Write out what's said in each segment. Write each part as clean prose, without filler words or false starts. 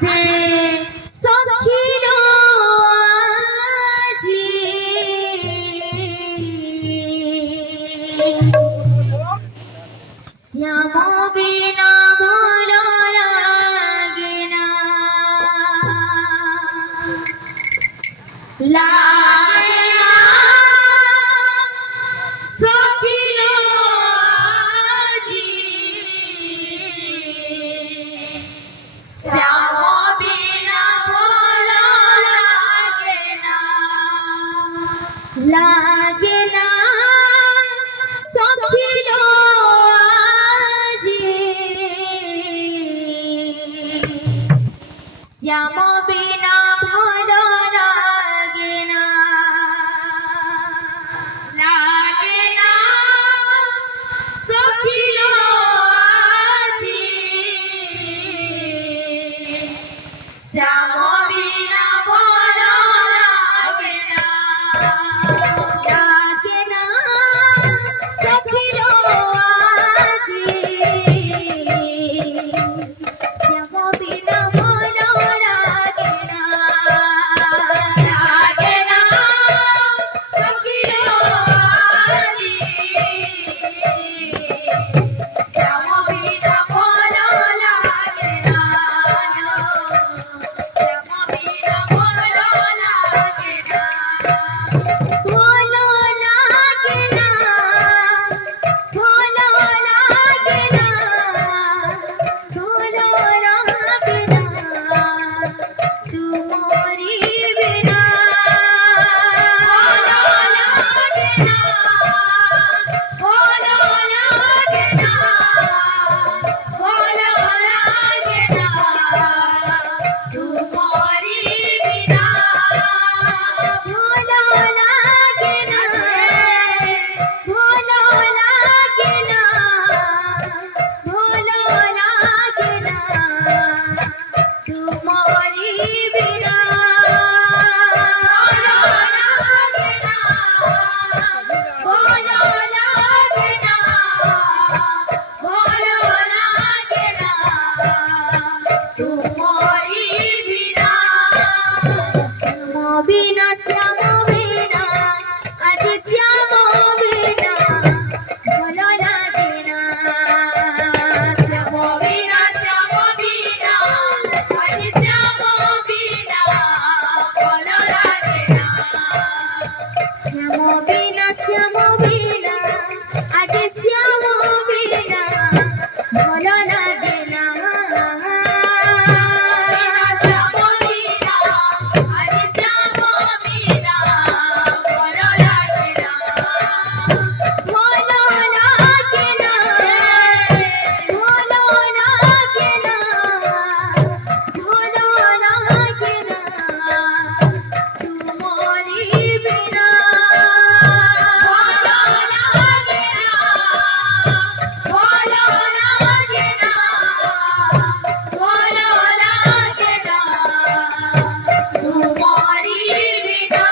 রাধে সখিল আজি শ্যাম বিনা ভাল লাগে না লাগে না সখিল আজি শ্যাম বিনা ভাল লাগে না লাগে না সখিল আজি শ্যাম বিনা ভাল লাগে না লাগে না সখিল আজি শ্যাম বিনা ভাল লাগে না লাগে না সখিল আজি শ্যাম বিনা ভাল লাগে না লাগে না সখিল আজি শ্যাম বিনা ভাল লাগে না শ্যাম বিনা ভাল লাগে না ভালো লাগে না ভালো লাগে না ভালো লাগে না তোমারি বিনা ভালো লাগে না ভালো লাগে না ভালো লাগে না তোমারি বিনা ভালো লাগে না ভালো লাগে না ভালো লাগে না তোমারি বিনা ভালো লাগে না ভালো লাগে না ভালো লাগে না তোমারি বিনা শ্যাম বিনা শ্যাম বিনা আজ শ্যাম বিনা ভালো লাগে না শ্যাম বিনা শ্যাম বিনা আজ শ্যাম বিনা ভালো লাগে না শ্যাম বিনা শ্যাম বিনা আজ শ্যাম বিনা ভালো লাগে না শ্যাম বিনা আজ শ্যাম বিনা ভালো লাগে না ভালো লাগে না ভালো লাগে না ভালো লাগে না তোমারি বিনা ভালো লাগে না ভালো লাগে না ভালো লাগে না তোমারি বিনা।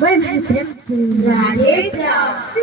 भाई प्रेम से राधे श्याम।